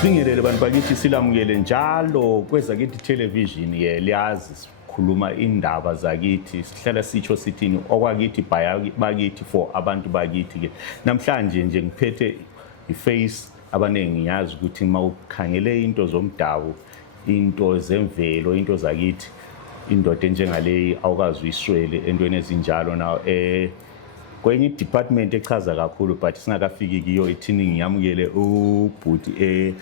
Sibingelele bantu bakithi silamukele njalo kwezakithi television liyazi sikhuluma indaba zakithi sihlala sitsho sithini okwakithi bakithi for abantu bakithi ke namhlanje nje ngiphethe iface abanengi ngiyazi ukuthi mawukhangele into zomdabu into zemvelo into zakithi indoda enjengale awukazi uyiswele entweni ezinjalo na kwenye department echaza kakhulu but singakafiki kiyo ithini ngiyamukele ubhuti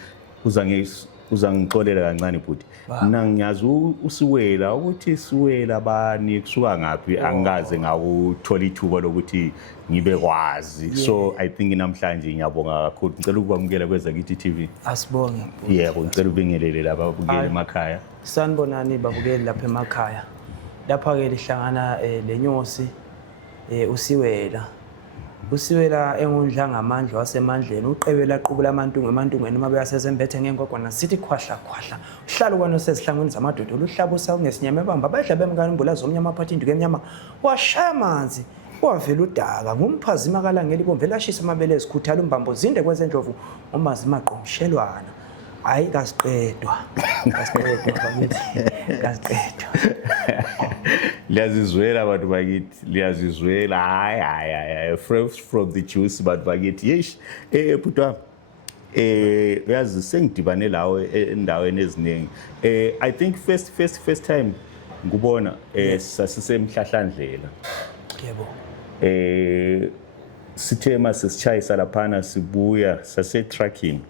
uzangixolela kancane bhuti mina ngiyazi usiwela ukuthi siwela bani kusuka ngapi angikaze ngawuthola ithuba lokuthi ngibe kwazi so I think namhlanje ngiyabonga kakhulu ngicela ukubamukela kwezakithi TV asibonge yebo ngicela ubingelele laba ababukeli emakhaya sanibonani babukeli lapha emakhaya lapha ke lihlangana lenyosi usiwela engundla ngamandla wasemandleni uqebela qubula amantungweni uma beyasezembethe ngengogwana sithi khwahla khwahla uhlala kwano sesihlangweni zamadodo luhlabo usawungesinyama ebamba badla bemngane imbula zomnyama aphatha induku emnyama washaya amanzi wavela udaka ngumphazima kalangeli bomvela ashisa amabele ezikhuthala umbambo zinde kwezendlovu umazima aqomshelwana hayi kasiqedwa liyazizwela abantu bakithi liyazizwela hayi from the juice bantu bakithi yesh butwa uyazi sengidibane lawo endaweni eziningi I think first time ngubona sasisemhlahlandlela yebo sithe masisichayisa laphana sibuya sase trucking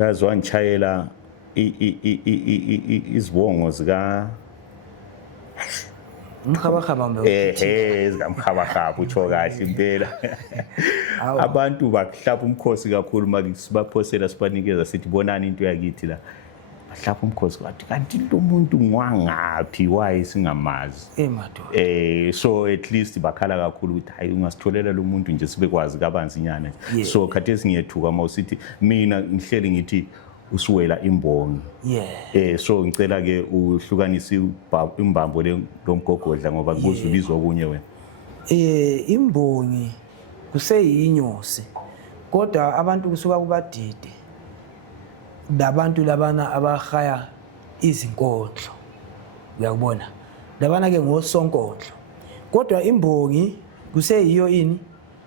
yazi wangitshayela izibongo zika mkhabahaba zikamkhabahaba utsho kahle impela abantu bakuhlapha umkhosi kakhulu makisibaphosela sibanikeza sithi bonani into yakithi la bahlapha umkhosi wathi kanti lo muntu ngwangaphi why singamazi so at least bakhala kakhulu ukuthi hayi ungasitholela lo muntu nje sibekwazi kabanzi nyana so khathesi ngiyethuka mawusithi mina ngihleli ngithi usiwela imbongi so ngicela ke uhlukanise imbambo lomgogodla ngoba kuzubizwa kunye wena imbongi kuseyinyosi kodwa abantu kusuka kubadide labantu labana abahaya izinkondlo uyakubona labana ke ngosonkondlo kodwa imbongi kuseyiyo ini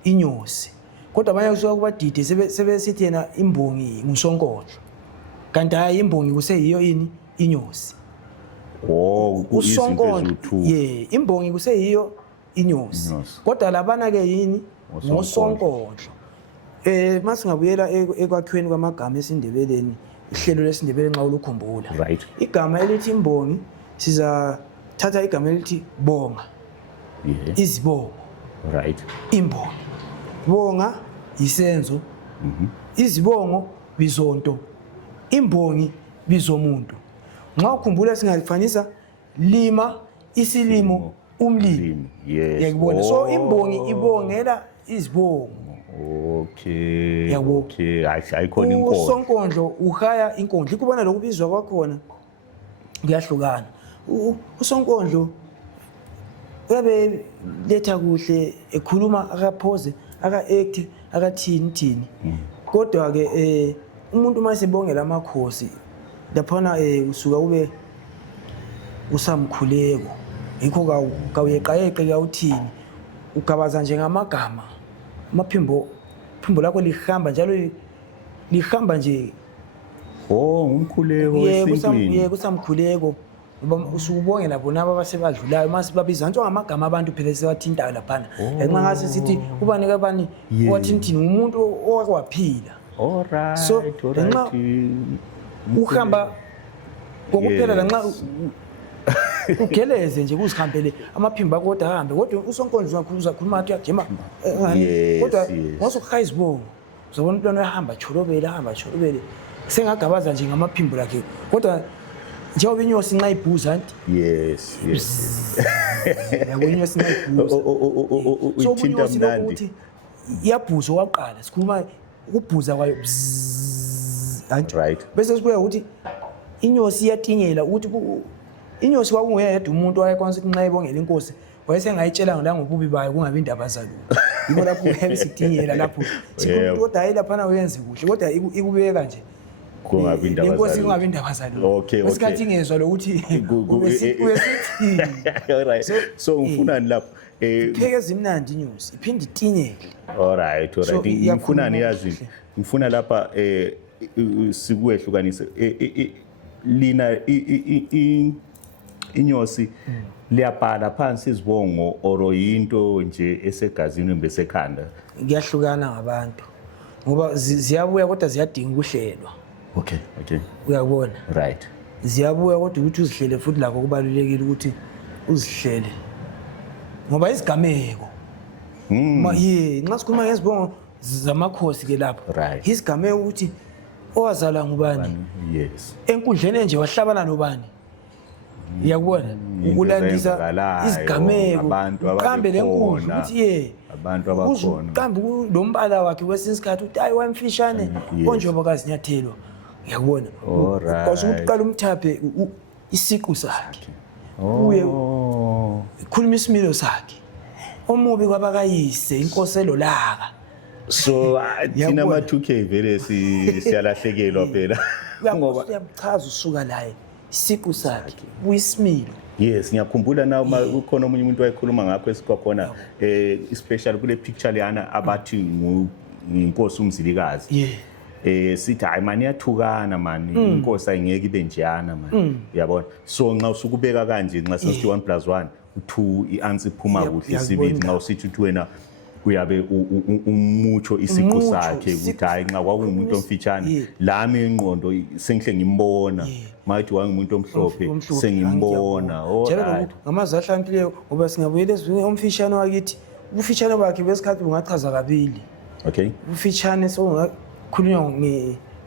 inyosi kodwa abanye kusuka kubadide sebesithi yena imbongi ngusonkondlo kanti hayi imbongi kuseyiyo ini inyosi usonkondlo imbongi kuseyiyo inyosi kodwa labana ke yini ngosonkondlo masingabuyela ekwakhiweni kwamagama esindebeleni ihlelo lesindebele nxa ulukhumbula igama elithi imbongi sizathatha igama elithi bonga izibongo imbongi bonga isenzo izibongo bizonto imbongi bizomuntu nxa ukhumbula singalifanisa lima isilimo umlimi yakubona so imbongi ibongela izibongo ayikhona inkondlo usonkondlo uhaya inkondlo ikubona lokubizwa kwakhona kuyahlukana usonkondlo uyabe letha kuhle ekhuluma akaphoze aka-act akathini kodwa ke umuntu uma sebongela amakhosi laphana usuka ube usamkhuleko yikho kawuyeqayeqe kawuthini ugabaza nje ngamagama amaphimbo lakho lihamba njalo lihamba nje umkhuleko wesinqini kusamkhuleko usubongela bona abasebadlulayo masibabiza nje ngamagama abantu phela sewathintayo laphana nxa ngase sithi ubani kabani wathini umuntu owakwaphila so nxa uhamba kokuphela lanxa ugeleze nje kuzihambele amaphimbo akho kodwa ahambe kodwa usonkondlo uzakhuluma athi uyajima kodwa ngosukuhaya izibongo uzabona umntwana uyahamba cholobele sengagabaza nje ngamaphimbo lakhe kodwa njengoba inyosi nxa ibhuza nti yabona inyosi nxa ibhuza so inyosi lokuthi iyabhuza waqala sikhuluma ukubhuza kwayo bese sibuya ukuthi inyosi iyatinyela ukuthi inyosi kwakungeyedwa umuntu owayekwanisa ukuthi nxa ibongela inkosi wayesengayitshela ngobubi bayo kungabi indaba zalo yiko lapho uyabe sidingela lapho sikhuluma kodwa hayi laphana uyenze kuhle kodwa ikubeka nje kungabi indaba lenkosi zalo. kungabi indaba zalo Okay, wesikhathi ingezwa lokuthi uyesithi Alright. So ufunani lapho? pheke ezimnandi inyosi iphinde itinyeke. Alright. So, Ngifuna iyakhuluma niyazi. kahle. Ngifuna lapha sikwehlukanise lina inyosi liyabhala phansi izibongo oro yinto nje esegazini bese ekhanda. Kuyahlukana ngabantu ngoba ziyabuya kodwa ziyadinga ukuhlelwa. Okay. Uyabona? Right. Ziyabuya kodwa ukuthi uzihlele futhi lakho kubalulekile ukuthi uzihlele ngoba isigameko nxa sikhuluma ngezibongo zamakhosi ke lapho Right. isigameko ukuthi owazalwa ngubani Yes. enkundleni nje wahlabana nobani. Uyakubona ukulandisa isigameko uqambe lenkundla ukuthi abantu abakhona uqambe kulombala wakhe kwesinye isikhathi uthi hayi wamfishane onjoba kazinyathelo. Uyakubona kwaze ukuqala umthaphe isiqu sakhe uye ikhuluma isimilo sakhe omubi kwabakayise inkosi elolaka. So thina ma 2K vele siyalahlekelwa phela ngoba uyachaza usuka la isiqu sakhe kuyisimilo. Yes, ngiyakhumbula na ukhona omunye umuntu wayekhuluma ngakho esikwakhona especially kule picture leyana abathi inkosi umzilikazi. Sithi hayi mani yathukana mani inkosi ayingeke ibe njana mani uyabona. So nxa usukubeka kanje nxa sithi 1+1 u2 ianswer iphuma kuhle isibili nxa usithi uthi wena uyabe umutsho isiqu sakhe ukuthi hayi nxa kwakungumuntu omfitshane lami ingqondo sengihle ngimbona mathi wangumuntu omhlophe sengimbona. Njalo ngamazwi ahlakaniphileyo ngoba singabuyela ezweni omfitshane wakithi ubufitshane bakhe besikhathi bungachaza kabili. Okay. Ubufitshane sokhulunywa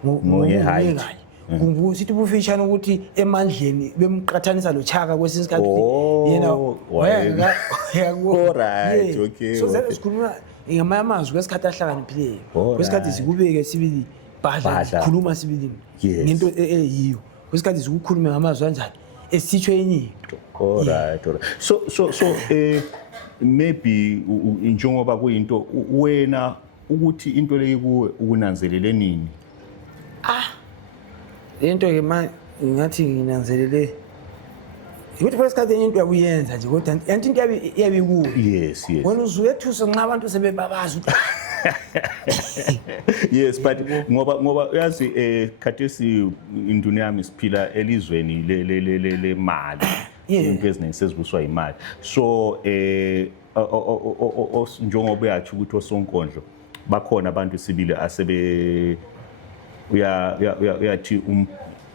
ngehayit sithi ubufitshane ukuthi emandleni bemqathanisa loChaka kwesinye isikhathi yena Alright. Okay. So sikhuluma ngamazwi kwesikhathi ahlakaniphileyo kwesikhathi sikubeke sibili badla sikhuluma sibili ngento eyiyo kwesikhathi sikukhuluma ngamazwi kanjani esitshwe inyito. Alright. So maybe njengoba kuyinto wena ukuthi into leyo kuwe ukunanzelele nini? Lento ke manje ngathi nginanzelele ukuthi kwesikhathi into yakuyenza nje kodwa yanti into yabi kuwe. Yes. Wena uzuyethusa nxa abantu sebebabaza ukuthi yes, but ngoba uyazi khathesi induna yami siphila elizweni le mali into eziningi sezibuswa imali. So njengoba uyathi ukuthi osonkondlo bakhona abantu sibili asebe uyathi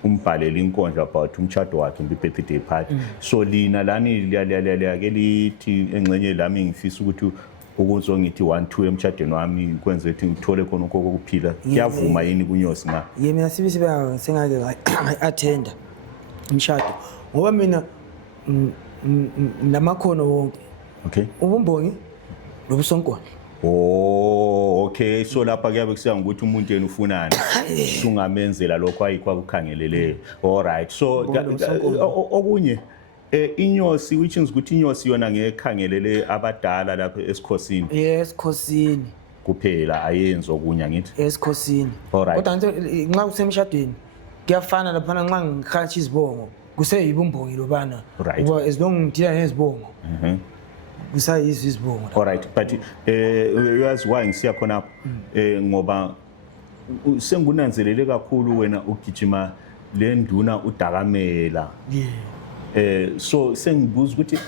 umbhalela inkondlo about umshado wakhe birthday party. So lina lani liyake lithi engcenye lami ngifisa ukuthi ukuzongithi 1-2 emshadweni wami kwenze ukuthi uthole khona ukuphila kuyavuma yini kunyosi na? Mina sibe sengake attenda umshado ngoba mina namakhono wonke. Okay. Ubumbongi nobusonkondlo. Okay. So lapha kuyabe kusiya ngokuthi umuntu yena ufunani sungamenzela lokho ayikho akukhangelele. Alright. So okunye inyosi which means ukuthi inyosi yona ngekhangelele abadala lapha esikhosini. Esikhosini kuphela ayenzi okunya ngithi esikhosini. Kodwa nxa kusemshadweni kuyafana lapha nxa ngikhathi izibongo kuseyibumbongi lobana ngoba as long ngidila nezibongo kusayizwe izibongo. Alright, but uyazi why ngisiya khona ngoba sengunanzelele kakhulu wena ugijima le nduna udakamela. So sengibuza ukuthi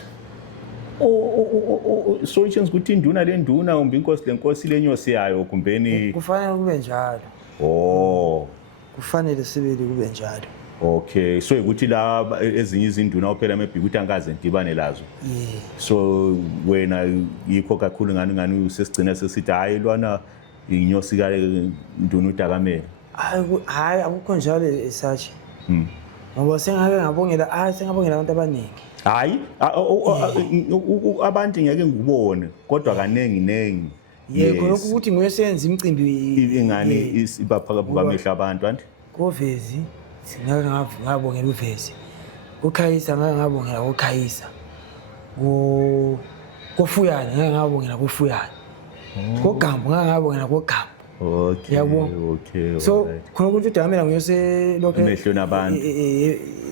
so ichenze ukuthi induna le nduna umbe inkosi lenkosi lenyosi yayo kumbeni kufanele kube njalo. Kufanele sibili kube njalo. Okay, so ukuthi la ezinye izinduna uphela maybe ukuthi angaze ndibane lazo. So wena yikho kakhulu ngani usesigcina sesithi hayi lwana inyosi ka nduna udakamela. Hayi akukho njalo esachi. Ngoba sengake ngabongela abantu abaningi. Hayi abantu ngeke ngubone kodwa kanengi. Yebo ukuthi ngoyesenza imicimbi ingane isibaphaka bukamehla abantu anti. Kovezi ngake ngabongela uVezi. UKhayisa ngake ngabongela uKhayisa. KoFuyani ngake ngabongela koFuyani. KoGambo ngake ngabongela koGambo. Okay. Yabo. Okay. So khona ukuthi uDakamela nguyose lokho emehlweni abantu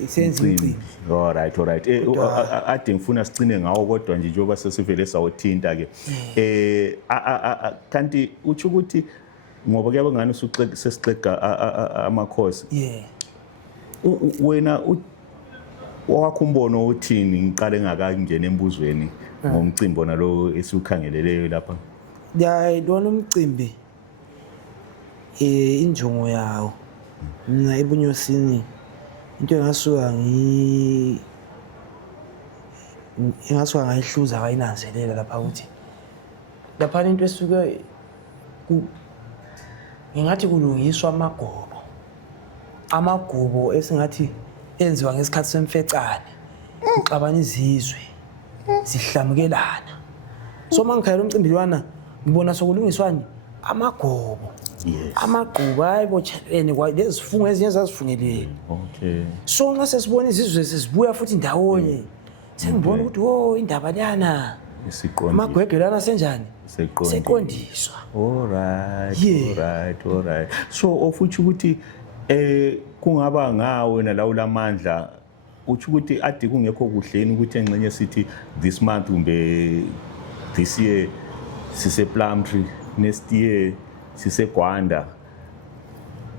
senze umcimbi. All right. Ade ngifuna sicine ngawo kodwa nje njengoba sesivele sawuthinta ke kanti uthi ukuthi ngoba kuyabe ngani sesixega amakhosi wena wakho umbono uthini ngiqale ngakangena embuzweni ngomcimbi nalo esiukhangeleleyo lapha lona umcimbi injongo yawo mina ebunyosini into engasuka ngayihluza kayinanzelela lapha ukuthi lapha into esuke ngingathi kulungiswa amagubo esingathi enziwa ngesikhathi semfecane uxabana izizwe zihlamukelana so mangikhayela umcimbi lwana ngibona sokulungiswani amagubo amagqubu ayibotshelene kwalezifungo ezinye zazifungeleni so nxa sesibona izizwe sesibuya futhi ndawonye sengibona ukuthi indaba leyana amagwegwe lana senjani seqondiswa all right so ofuthi ukuthi kungaba ngawe nalawo lamandla uthi ukuthi ade kungekho kuhleni ukuthi engxenye sithi this month kumbe this year sise Plumtree next year sise Gwanda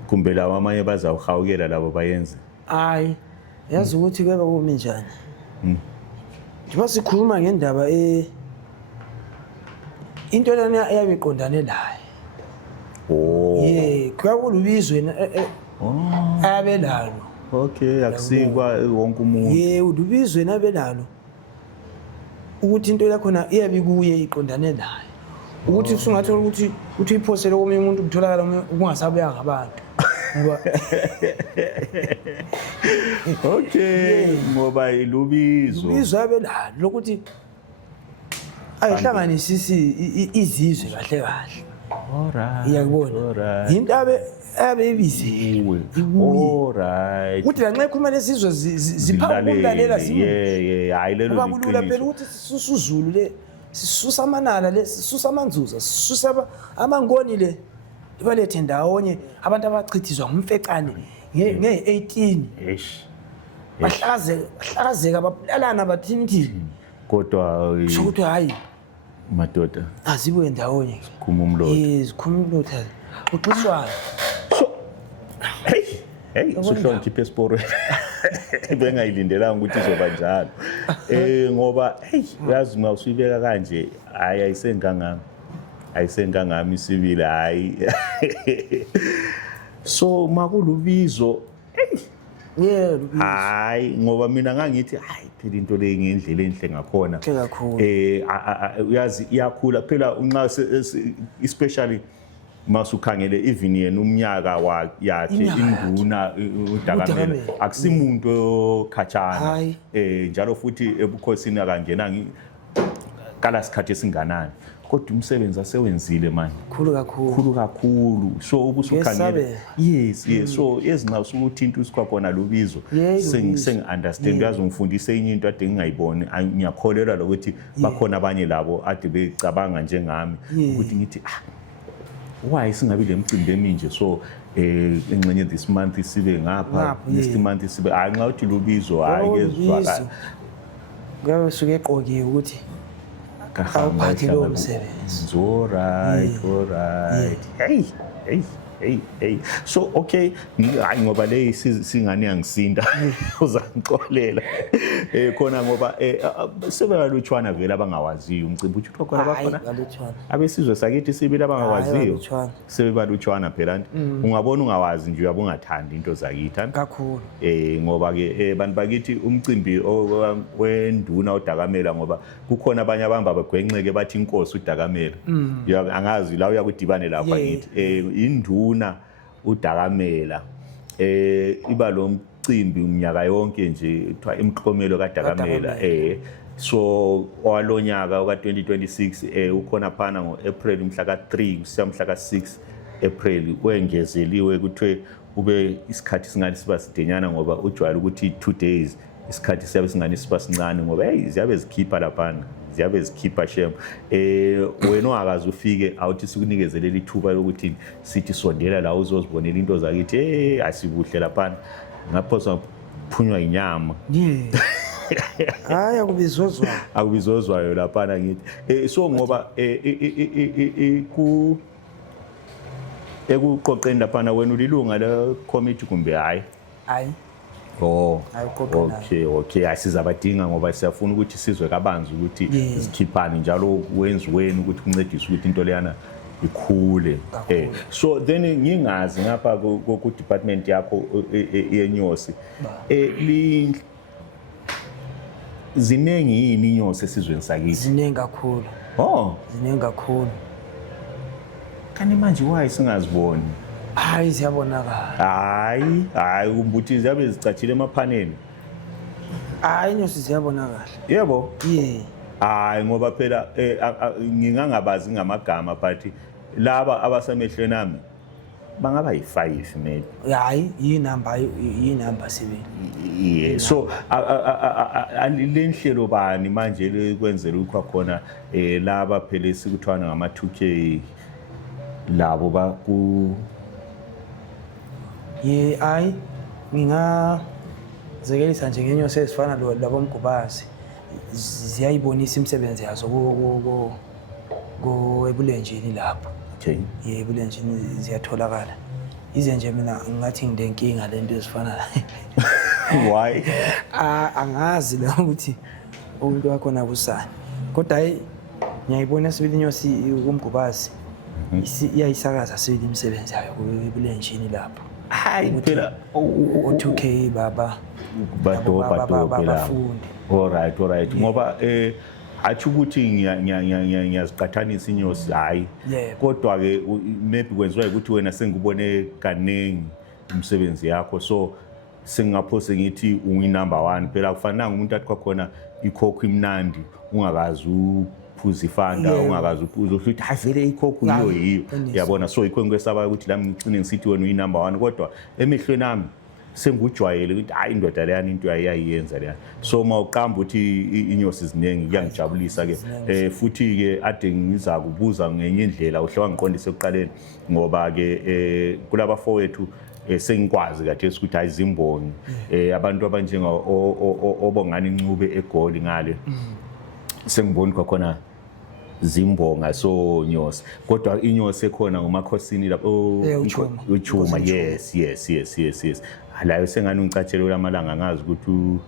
kumbe lawa amanye bazawuhawukela labo bayenze hayi yazi ukuthi kube kumi njani njengoba sikhuluma ngendaba into lana eyabiqondane layo kuyakulubizwe abelalo okay akusikwa wonke umuntu ulubizwe nabelalo ukuthi into yakhona iyabikuye iqondane nayo ukuthi usungathola ukuthi iphosele komunye umuntu kutholakala ukungasabuya ngabantu okay ngoba ilubizwe abelalo lokuthi ayihlanganisisi izizwe kahle iyakubona into abebiziwe ukuthi lanxa ekhuluma lesizwe ziphambi ukulalela hayi lelo kulula phela ukuthi susuzulu le sisusa amanala le sisusa amanzuza sisusa amangoni le ibalethe ndawonye abantu abachithizwa ngumfecane nge-18 bahlakazeka babulalana bathinithi kodwa sokuthi hayi madoda azibuye ndawonye zikhumulotha uxiswana hey usuhloniphe esporweni bengayilindelanga ukuthi izoba njalo ngoba yazi uma usibeka kanje hayi ayisengangami isibili hayi so makulubizo hayi ngoba mina ngangithi hayi phela into le ngendlela enhle ngakhona uyazi iyakhula phela unqa especially masukhangele even yena umnyaka yakhe induna uDakamela akusimuntu okhatshana njalo futhi ebukhosini akangena kala sikhathi esinganani kodwa umsebenzi asewenzile manje khulu kakhulu so ubusukhangele yes so ezinqa usukuthinta usikhona lubizo sengi-understand uyazi ngifundise enye into ade ngingayiboni ngiyakholelwa lokuthi bakhona abanye labo ade becabanga njengami ukuthi ngithi why singabi lemcimbi eminje so engxenye this month sibe ngapha next month sibe hayi nxa uthi lubizo hayi kezwaka ngabe suke eqokiwe ukuthi awuphathi lo msebenzi all right hey so okay hayi ngoba le singane yangisinda uzangiqolela khona ngoba sebebalutshwana vele abangawaziyo umcimbi uthi khona bakhona abesizwe sakithi sibili abangawaziyo sebebalutshwana phela ungabona ungawazi nje uyabungathandi into zakithi kakhulu ngoba ke bantu bakithi umcimbi wenduna uDakamela ngoba kukhona abanye abamba bagwenxeke bathi inkosi uDakamela angazi la uyakudibane lapha ngithi induna uDakamela iba lo mcimbi umnyaka yonke nje kuthiwa imklomelo kaDakamela so walonyaka ka2026 ukhona phana ngoApril mhla ka3 kusiya mhla ka6 April wengezeliwe kuthiwe ube isikhathi singani siba sidenyana ngoba ujwayele ukuthi 2 days isikhathi siyabe singani siba sincane ngoba ziyabe zikhipha lapha ziyabe zikhipha shem wena ungakazi ufike awuthi sikunikezelela ithuba lokuthi sithi sondela la uzozibonela into zakithi asibuhle lapha ngapho phunywa inyama hayi akubizozwayo lapha ngithi so ngoba ekuqoqeni lapha wena ulilunga le committee kumbe hayi okay asizabadinga ngoba siyafuna ukuthi sizwe kabanzi ukuthi sikhiphani njalo wenziweni ukuthi kuncedise ukuthi into leyana ikhule so then ngingazi ngapha ku department yakho yenyosi zinengi yini inyosi esizweni sakithi zinengi kakhulu zinengi kakhulu kanti manje why singaziboni hayi ziyabonakala hayi umbuthi ziyabe zicatshile emaphaneni hayi inyosi ziyabonakala yebo hayi ngoba phela ngingangabazi ngamagama but laba abasemehlweni nami bangaba yi5 maybe hayi yinamba sibili so lenhlelo bani manje lekwenzela ukho khona laba phela sikuthiwa ngama 2K labo ba ku hayi ngingazekelisa nje ngenyosi ezifana labo mgubazi ziyayibonisa imisebenzi yazo go ebulenjini lapho ebulenjini ziyatholakala ize nje mina ngathi ngidenkinga lento ezifana why angazi la ukuthi umuntu wakho nakusana kodwa hayi ngiyayibona sibili inyosi umgubazi iyayisakaza sibili imisebenzi yayo ebulenjini lapho hayi phela u2K baba bafundi alright ngoba athi ukuthi ngiyaziqathanisa inyosi hayi kodwa ke maybe kwenziwa ukuthi wena sengibone kanengi umsebenzi yakho so singaphose ngithi uyinumber 1 phela kufanele umuntu athi kwakhona ikhokho imnandi ungakazi uphuza ifanda ungakazi uphuza uthi hayi vele ikhokho yiyo yabona so ikho nkwesaba ukuthi lami ngicine ngisithi wena uyinumber 1 kodwa emehlweni nami sengujwayele ukuthi hayi indoda leyani into ayayiyenza leyani so mawuqamba ukuthi inyosi ziningi kuyangijabulisa ke futhi ke ade ngiza kubuza ngenye indlela uhle wangiqondise ekuqaleni ngoba ke kulaba fowethu sengikwazi kade ukuthi hayi zimbongi abantu abanjenga obongani incube egoli ngale sengiboni khona zimbonga so nyosi kodwa inyosi ekhona ngomakhosini lapho uchuma yes la sengani ungicatshela lamalanga ngazi ukuthi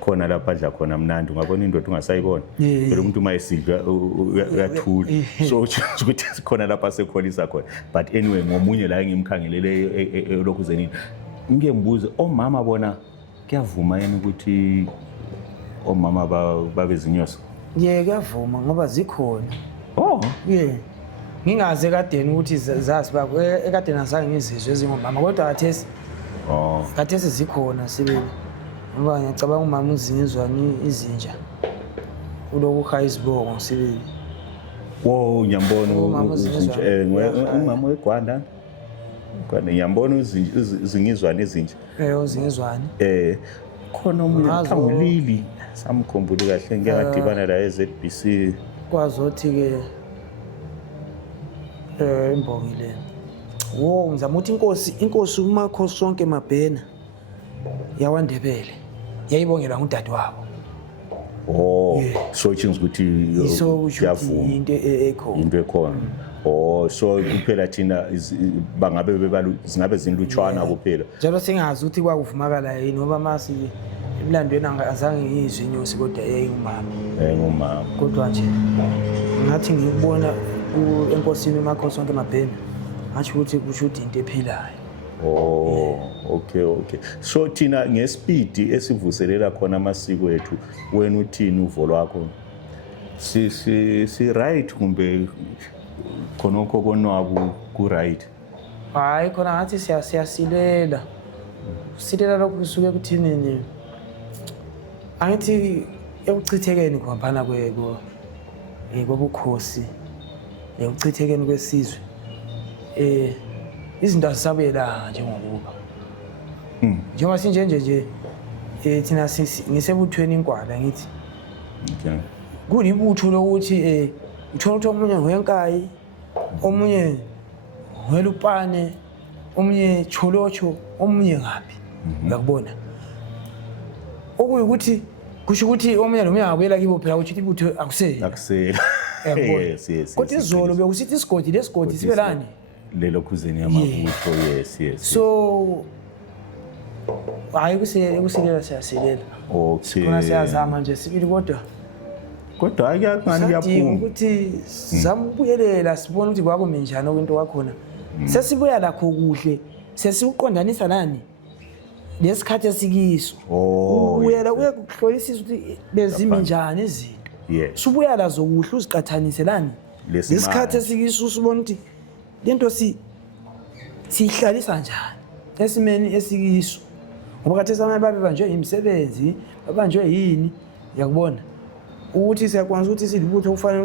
khona lapha adla khona mnandi ungabona indoda ungasayibona phela umuntu mayesidla uyathula so ukuthi sikhona lapha sekholisa khona but anyway ngomunye la ngimkhangelele lokhu zenini ngike ngibuze omama bona kuyavuma yena ukuthi omama babe zinyosi kuyavuma ngoba zikhona ngingaze kadeni ukuthi zazi babo ekadeni azange ngizizwe ezingomama kodwa kathesi zikhona sibili ngoba ngiyacabanga umama uzinizwani izinja ulokuhaya izibongo sibili ngiyambona umama weGwanda ngiyambona izingizwana izinja uzingizwana khona umuntu Thangulili samkhumbuli kahle ngeke ngadibana la eZBC kwazothi ke imbongile ngizama ukuthi inkosi uMakhosi sonke Mabhena yawaNdebele yayibongelwa ngudade wabo so itshinga ukuthi yavuma into ekhona so kuphela thina bangabe zingabe zinlutshwana kuphela njalo singazi ukuthi kwakuvumakala yini ngoba masi emlandweni azange ngizwe inyosi kodwa eyayingumama kodwa nje ngathi ngikubona enkosini uMakhosi sonke Mabhena ngathi ukuthi kusho into ephilayo okay so thina ngespeed esivuselela khona amasiko ethu wena uthini uvo lwakho si right kumbe khonokho konwabu ku right hayi khona ngathi siyasilela lokho kusuke kuthini angithi ekuchithekeni kuhambana kwebukhosi ekuchithekeni kwesizwe izinto azisabuyelanga njengokuba njengoba sinjenje thina ngisebuthweni inkwala ngithi kulibutho lokuthi uthola ukuthi omunye ngoyenkayi, omunye ngoelupane, omunye cholocho, omunye ngaphi. Uyakubona? Okuyukuthi kusho ukuthi omunye nomunye angabuyela kibo phela ukuthi ibutho akusele. Yes. Kodwa izolo bekusithi isigodi lesigodi sibe lani. Lelo khuzeni yamabutho, yes. So hayi kusilela siyasilela. Okay. Khona siyazama nje sibili kodwa akuyangani kuyaphuma ukuthi sizama ukubuyelela sibone ukuthi kwakume njani okwento kwakhona. Sesibuya lakho kuhle, sesiuqondanisa nani lesikhathi esikiso. Uyela uyakuhlolisisa ukuthi bezimi njani izinto. Subuya lazo kuhle uziqathanise lani lesikhathi esikiso usibona ukuthi lento sihlalisa njani esimeni esikiso. Ngoba kathi samanye babanjwe imisebenzi, babanjwe yini, yakubona ukuthi siyakwazi ukuthi silibutho kufanele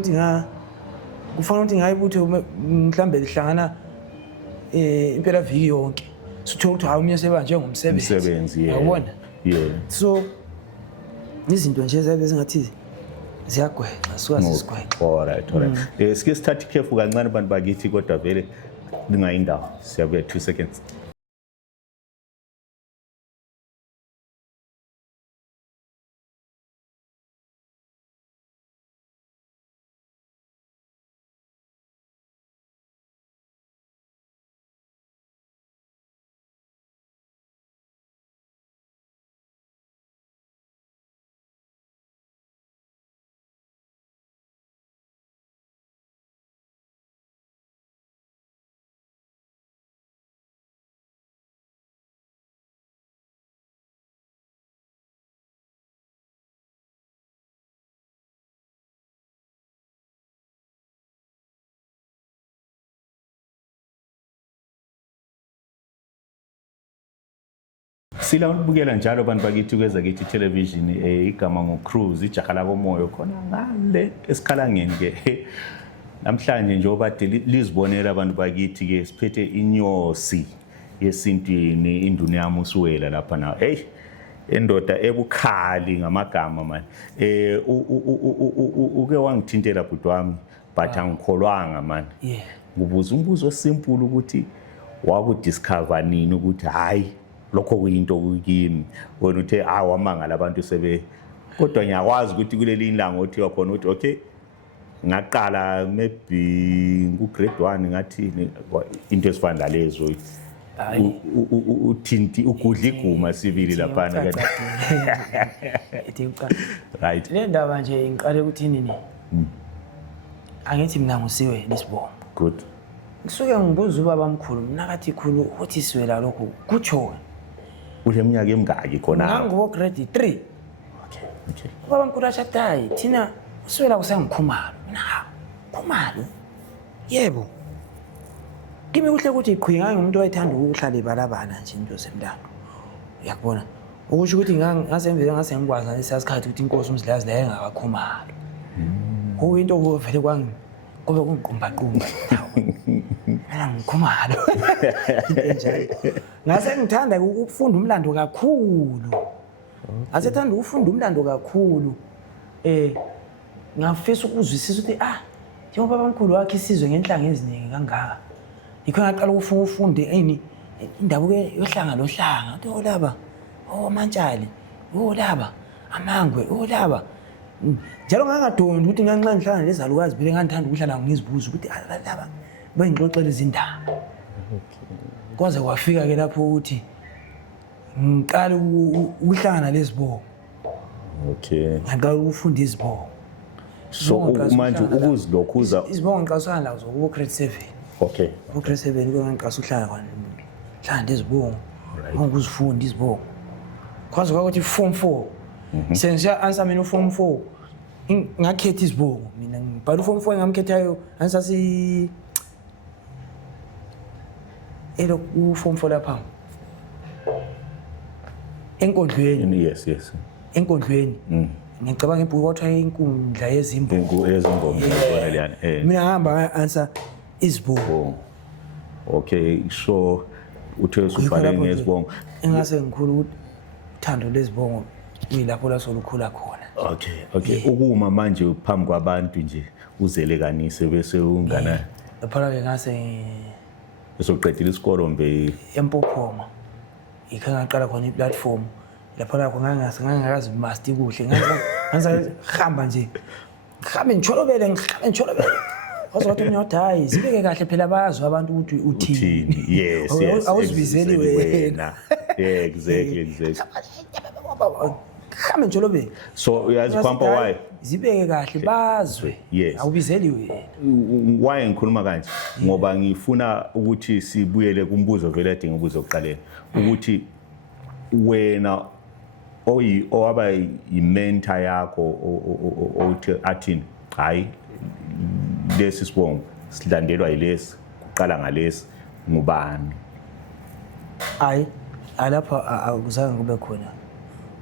ukuthi ngayibutho mhlambe lihlangana impela viki yonke. Sithola ukuthi hayi umunye sebanjwe ngomsebenzi, yakubona. So izinto nje ezingathi ziyagwexa suka sisigwexa. Alright. Sike sithathe ikhefu kancane abantu bakithi kodwa vele lingayindawo. Siyabuya 2 seconds. Sila ukubukela njalo abantu bakithi kweza kithi television igama ngoCruise ijaha la komoyo khona ngale esikhalangeni ke namhlanje njengoba lizibonela abantu bakithi ke siphethe inyosi yesintwini induna yami usuwela lapha na endoda ebukhali ngamagama man uke wangithintela bhuti wami but angikholwanga man ngibuza umbuzo simple ukuthi wakudiscover nini ukuthi hayi lokho kuyinto kimi wena uthe wamangala abantu sebe kodwa ngiyakwazi ukuthi kuleli ilanga othi wakhona ukuthi okay ngaqala maybe ku grade 1 ngathi into esifana nalezo uthinti ukudla iguma sibili lapha na right le ndaba nje ngiqale ukuthi nini angithi mina ngusiwe lesibongo good ngisuke ngibuza ubaba omkhulu mina kathi khulu uthi siwela lokho kutsho uleminyaka emingaki khona ngango grade 3 okay ubaba omkhulu ashadayi thina usiwela kusangikhumalo mina khumalo yebo kimi kuhle ukuthi iqhwinga ngumuntu owayethanda ukuhlala ebalabala nje into semntando uyakubona ukusho ukuthi ngasemvele ngase ngikwaza lesikhathi ukuthi inkosi umzilazi la engakakhumalo kuyinto vele kube kungiqumbaqumba mina ngikhumalo ngase ngithanda ukufunda umlando kakhulu asethanda ukufunda umlando kakhulu ngafisa ukuzwisisa ukuthi njengoba babamkhulu wakhe isizwe ngenhlanga eziningi kangaka ikho ngaqala ufunde indaba yohlanga lohlanga uthi laba amantshali laba amangwe laba njalo ngangadondi ukuthi nganxa ngihlangana lezalukazi phela ngandithanda ukuhlala ngizibuza ukuthi laba bayingxoxela izindaba kwaze kwafika ke lapho ukuthi ngiqala ukuhlangana lezibongo okay ngaqala ukufunda izibongo so manje ukuzilokhuza izibongo ngiqasana lazo ku grade 7 okay ku grade 7 ngiqasa uhlala hlanda izibongo ngokuzifunda izibongo kwaze kwakuthi form 4 senza answer mina form 4 ngakhetha izibongo mina ngibhala form 4 ngamkhethayo ansasi ku form 4 lapha enkondlweni yes enkondlweni ngicabanga ibhuku kwathiwa inkundla yezimbongo leyana mina ngihamba answer izibongo okay so uthe usubhale ngezibongo engase ngikhulu uthando lezibongo yilapho la solukhula khona Okay ukuma manje phambi kwabantu nje uzelekanise bese ungana lapha ke ngase esoqedile isikolo mbe eMpophoma ikhe ngaqala khona iplatform lapha la ngangakazi master kuhle nganza hamba nje ngihambe ngicholobele wazothi unyotha hayi sibeke kahle phela bazwe abantu ukuthi uthini yes awuzibizeli wena exactly Khame njolobe so uyazi kwampa why zibeke kahle bazwe awubizeli wena why ngikhuluma kanje ngoba ngifuna ukuthi sibuyele kumbuzo vele adinga ukuze uqalele ukuthi wena owaba imentor yakho othi athini hayi lesi sibongo silandelwa yilesi kuqala ngalesi ngubani hayi alapha akuzange kube khona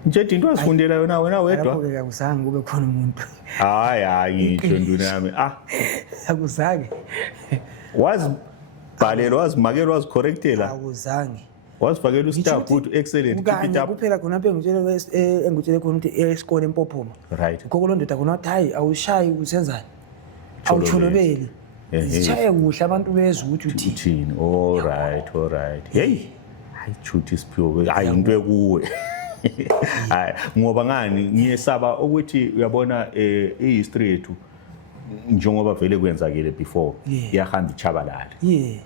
nje into wazifundela yona wena wedwa lapho ke akuzange kube khona umuntu hayi ngisho nduna yami akuzange wazibhalela wazimakela wazicorrectela akuzange wasifakela ustaff good excellent keep it up kuphela khona apha engitshele khona ukuthi esikole eMpophoma right ukho londoda khona wathi hayi awushayi usenzani awucholobeli ishaye kuhle abantu bezwe ukuthi uthini all right hey hayi chuthi siphiwe hayi into ekuwe hayi ngoba ngani ngiyesaba ukuthi uyabona ihistory yethu njengoba vele kwenzakile before iyahamba ichabalala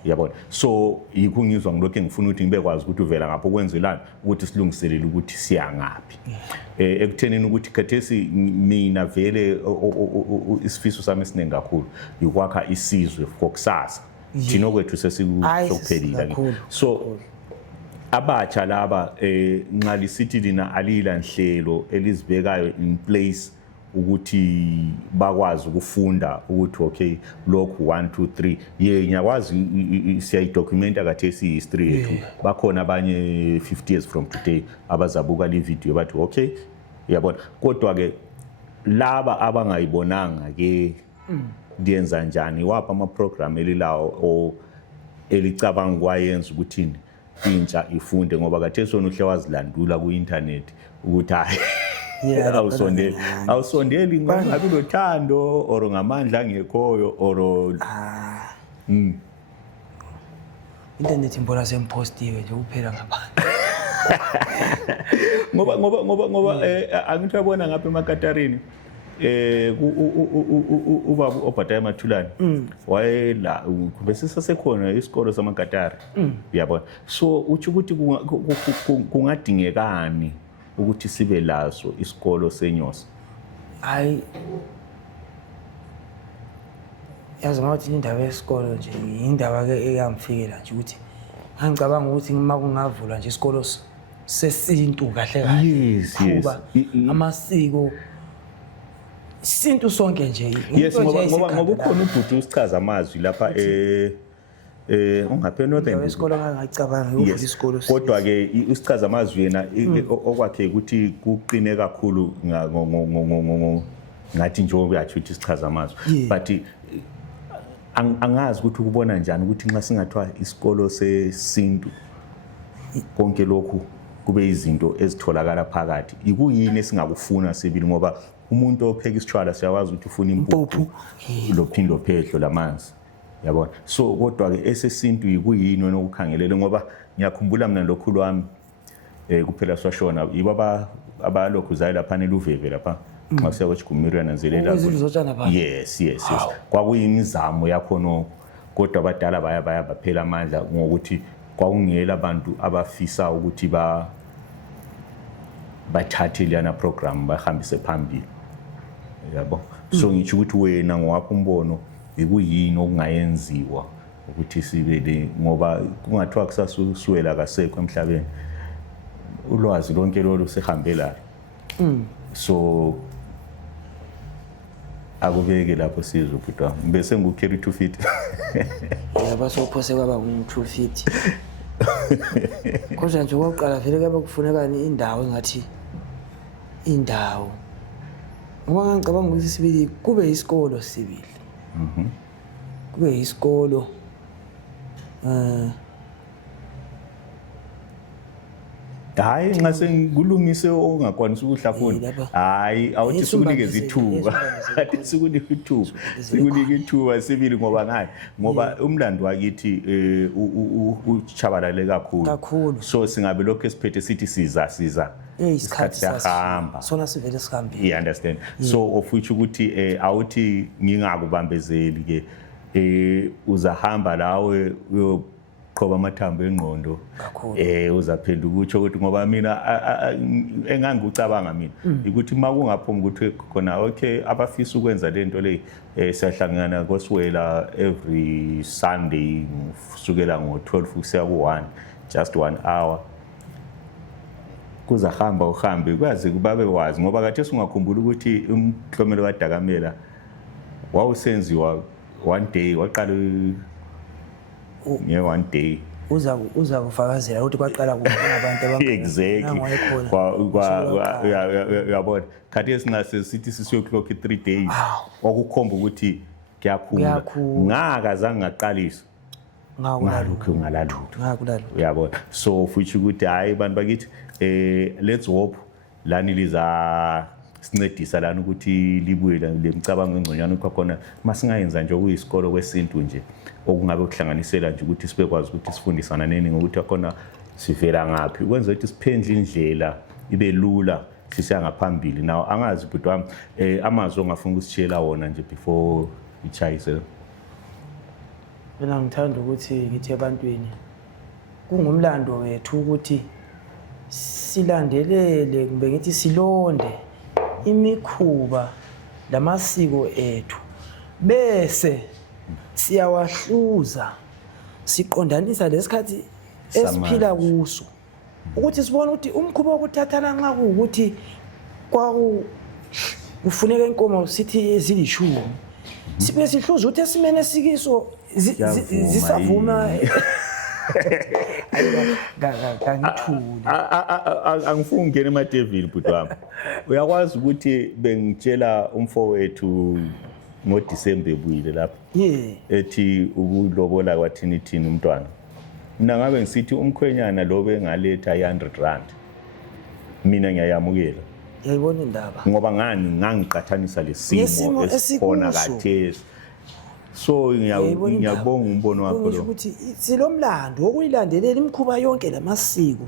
yabona so yikho ngizwa ngilokho engifuna ukuthi ngibe kwazi ukuthi uvela ngapho kwenzelani ukuthi silungiselele ukuthi siya ngaphi ekuthenini ukuthi khathesi mina vele isifiso sami esiningi kakhulu ukwakha isizwe kokusasa thina kwethu sesiphelile so abatsha laba nqalisithi lina alila nhlelo elizibekayo in place ukuthi bakwazi ukufunda ukuthi okay lokhu 1 2 3 ngiyakwazi siyayidokumenta kathesi history yethu bakhona abanye 50 years from today abazabuka le video bathi okay yabona kodwa ke laba abangayibonanga ke ndiyenza njani wapha ama program elilawo elicabanga kwayenza ukuthi intsha ifunde ngoba kathesi sona uhle wazilandula ku internet ukuthi hayi awusondeli ngabe unothando or ngamandla angekhoyo or internet imbona sempostiwe nje uphela ngaphandle ngoba angithi uyabona ngapha eMakatarini ubaba obhatayo Mathulani wayela bese sasekhona isikolo samaKatari uyabona so uthi ukuthi kungadingekani ukuthi sibe laso isikolo senyosi hayi yazi mawuthi indaba yesikolo nje indaba ke eyamfikela nje ukuthi ngicabanga ukuthi uma kungavula nje isikolo sesintu kahle yes amasiko isintu sonke nje yes ngoba ukhona ubhuti usichaza amazwi lapha ungaphela northern isikolo ngicabanga ukuvula isikolo kodwa ke usichaza amazwi yena okwakhe ukuthi kuqine kakhulu ngathi njengoba yathi ukuthi sichaza amazwi but angazi ukuthi ukubona njani ukuthi nxa singathiwa isikolo sesintu konke lokhu kube izinto ezitholakala phakathi ikuyini esingakufuna sibili ngoba umuntu opheka isitshwala siyawazi ukuthi ufuna impuphu lophindo phehlo lamanzi yabona so kodwa ke esesintu ikuyini wena ukukhangelele ngoba ngiyakhumbula mina lokhulu wami kuphela swashona yiba abalokhu zayi lapha neluveve lapha xa siya kweGumiri yananzelela yes kwakuyimizamo yakho no kodwa abadala baya baphela amandla ngokuthi kwakungela abantu abafisa ukuthi bathathe lana program bahambise phambili yabo so ngisho ukuthi wena ngowapha umbono ikuyini okungayenziwa ukuthi sibele ngoba kungathiwa kusasuwela kasekho emhlabeni ulwazi lonke lolu sehambela so akubeke lapho sizwe ukuthi bese ngu-carry 2 feet yaba sophose kwaba ngu-2 feet kodwa nje okokuqala vele kube kufunekani indawo engathi indawo ngoba ngicabanga ukuthi sibili kube isikolo sibili kube isikolo hayi nxa sengikulungise ongakwanisa ukuhlafuna hayi awuthi sikunikeza ithuba athi sikunika ithuba sibili ngoba umlando wakithi uchabalale kakhulu so singabe lokho esiphethe sithi siza isikhathi siyahamba sona sivele sihambe you understand so of which ukuthi awuthi ngingakubambezeli ke uzahamba lawe uyoqhoba amathambo engqondo uzaphendula ukuthi ngoba mina engangikucabanga mina ukuthi makungaphuma ukuthi khona okay abafisa ukwenza lento le siyahlangana kosiwela every Sunday kusukela ngo12 kusiya ku1 just 1 hour kuzahamba uhambe kwazi kubabe wazi ngoba kade singakhumbula ukuthi umhlomelo kaDakamela wawusenziwa one day waqala one day uza kufakazela ukuthi kwaqala kunabantu abangabantu exactly yabona kade singase sithi sisiyoclock 3 days okukhomba ukuthi kuyakhula ngakazange ngaqalisa ngalokho ngalalutho uyabona so futhi ukuthi hayi bantu bakithi let's hope lani liza sincedisa lana ukuthi libuye lemcabango engconywana khona masingayenza nje okuyisikolo kwesintu nje okungabe ukuhlanganisela nje ukuthi sibekwazi ukuthi sifundisana neni ngokuthi khona sivela ngapi ukwenza ukuthi siphendle indlela ibe lula sisiya ngaphambili now angazi but wami amazwi ongafuna ukusitshela wona nje before ichayise mina ngithanda ukuthi ngithi ebantwini kungumlando wethu ukuthi silandelele kumbe ngithi silonde imikhuba lamasiko ethu bese siyawahluza siqondanisa lesikhathi esiphila kuso ukuthi sibone ukuthi umkhuba wokuthathana nxa kuukuthi kufuneka inkomo sithi ezilishumi sibe sihluza ukuthi esimene sikiso zisavuma angifuni ukungena emadevini bhuti wami uyakwazi ukuthi bengitshela umfowethu ngoDisemba ebuyile lapha ethi ukulobola kwathini umntwana mina ngabe ngisithi umkhwenyana lo bengaletha 100 rand mina ngiyayamukela yayibona indaba ngoba ngangiqathanisa lesimo esikhona kathesi so ngiyabonga umbono wakho lo ukuthi silomlando wokuyilandelela imikhuba yonke lamasiko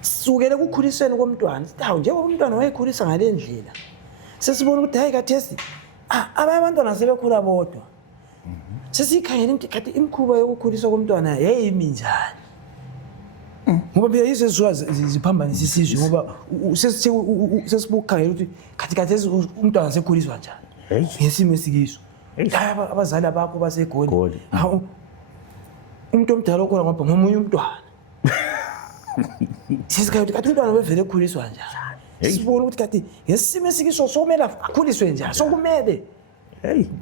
sukele kukhulisweni komntwana sidawu njengoba umntwana wayekhulisa ngalendlela sesibona ukuthi hayi kathesi abantwana sebekhula bodwa sesikhangela into kathi imikhuba yokukhuliswa komntwana yayimi njani ngoba phela izizwe ziphambanisa isizwe ngoba sesibukhangela ukuthi kathesi umntwana sekhuliswa njani ngesimo esikiso abazali bakho basegoli umuntu omdala okhona ngoba ngomunye umntwana sisikhathi kathi umntwana bevele ekhuliswa njani sibona ukuthi kathi ngesimo esikiso sokumele akhuliswe njani sokumele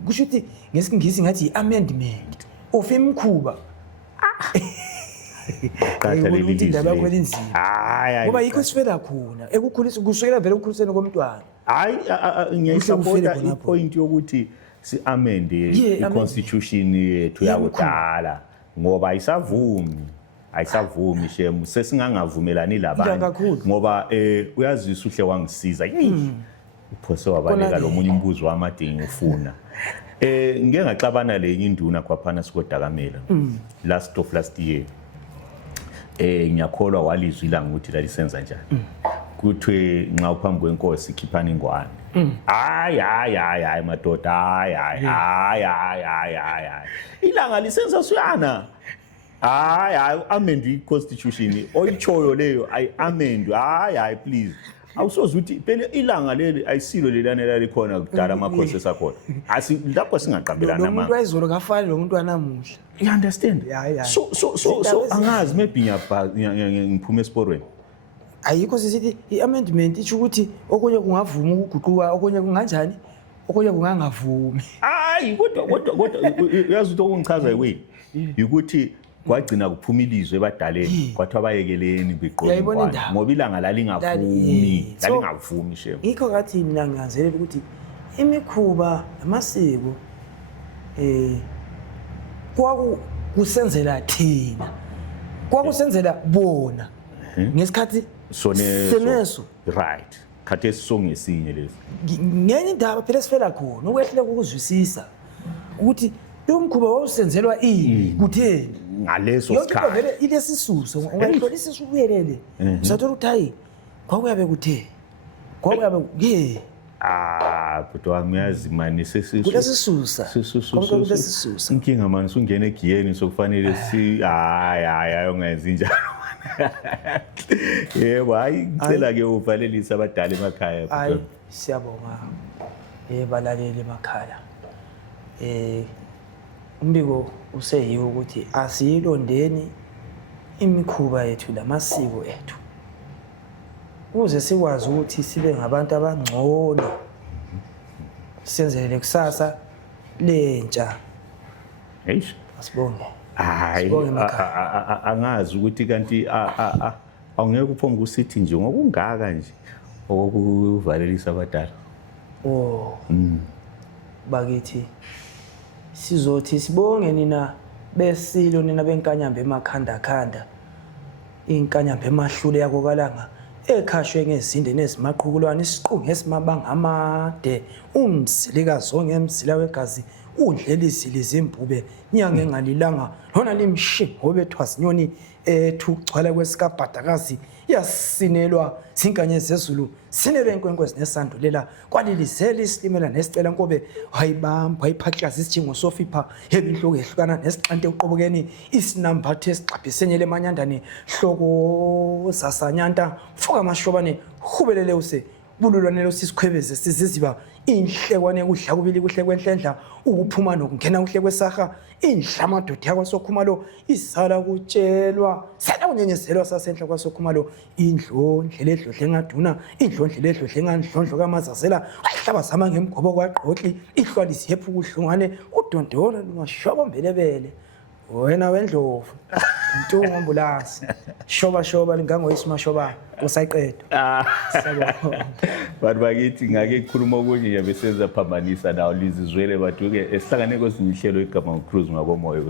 kusho ukuthi ngesingisi ngathi i-amendment of imikhuba indaba yakho elinzima ngoba yikho sifela khona ekukhuliswa kusukela vele ekukhuliseni komntwana hayi ngiyayisapota ipoint yokuthi si-amende i-constitution yethu yakudala ngoba ayisavumi shemu sesingangavumelani labantu ngoba uyazisa uhle wangisiza uphose wabaleka lo munye umbuzo wamadingi ufuna ngeke ngaxabana lenye induna kwaphana sikoDakamela last year ngiyakholwa walizwi la ukuthi lalisenza njani kuthwe nxa uphambi kwenkosi ikhiphana ingwane hayi madoda hayi ilanga lisenza suyana hayi amendwe i-constitution oyichoyo leyo ayi-amendwe hayi please awusoze ukuthi phela ilanga leli ayisilo lelanela likhona kudala amakhosi esakhona lapho singaqambelana umuntu wayizolo kafani lo muntu wanamuhla you understand so angazi maybe ngiphume esiporweni ayikho sisithi i-amendment isho ukuthi okunye kungavuma ukuguquka okunye kunganjani okunye kungangavumi hayi kodwa yazi ukuthi okungichaza yini ukuthi kwagcina kuphuma ilizwe ebadaleni kwathi abayekeleni beqonda ngoba ilanga lalingavumi shemo yikho ngathi mina ngiyanzelela ukuthi imikhuba amasiko kwakusenzela thina kwakusenzela bona ngesikhathi Soneso. Right. Khathesi songesinye lesi. Ngenye indaba phela sifela khona ukwehleka ukuzwisisa ukuthi lo mkhuba wawusenzelwa ini kutheni Ngaleso yonke into sikhathi. vele ilesisuso ungayihlolisisa ubuyelele uzathola ukuthi hayi kwakuyabe kuthe kwakuyabe Kodwa ngiyazi manje kulesisusa kulesisusa inkinga manje sungena egiyeni sokufanele hayi ungenzi njalo. Yebo hayi ngicela ke uvalelisa abadala emakhaya. Hayi siyabonga balaleli emakhaya. Umbiko useyiwo ukuthi asiyilondeni imikhuba yethu lamasiko ethu. Ukuze sikwazi ukuthi sibe ngabantu abangcono. Senzele kusasa lentsha. Eish. Asibonge. Hayi angazi ukuthi kanti awungeke uphonga usithi nje ngokungaka nje okuvalelisa abadala. Bakithi sizothi sibonge nina besilo nina benkanyamba emakhanda inkanyamba emahlule yako kalanga ekhashwe ngezinde nezimaqhukulwana isiqungu esimabanga amade umzilikazi ongemzila wegazi undlelisi lizimbube nyanga engalilanga lona limshi ngobethwa sinyoni ethucwala kwesikabhadakazi yasinelwa sinkanye zezulu sinelwe inkwenkwe nesandulela kwalilizela isilimela nesicela nkobe wayibamba wayiphaklaza isijingo sofipha hebinhloko ehlukana nesixante uqobokeni isinambatho esigxabhisenyele emanyandane hloko zasanyanta fuka amashobane hubelele use bululwanelo sisikhwebeze siziziba inhlekwane kudla kubili kuhle kwenhlendla ukuphuma nokungena kuhle kwesaha indla amadoda yakwasokhumalo isala kutshelwa sala kunyenyezelwa sasenhla kwasokhumalo indlondle ledlodle engaduna indlondle ledlodle engandlondlo kamazazela wayihlaba zama ngemgobo kwaqoqi ihlwalisi yephu kudlungane udondona lungashoba mbelebele wena wendlovu intungu ambulance shoba lingangoyisima shoba kusayiqedwa Bantu bakithi ngake kukhuluma okunye nje besenza phambanisa nawo lizizwele bathu ke esihlangane kwezinye ihlelo igama uCruise ngakomoya.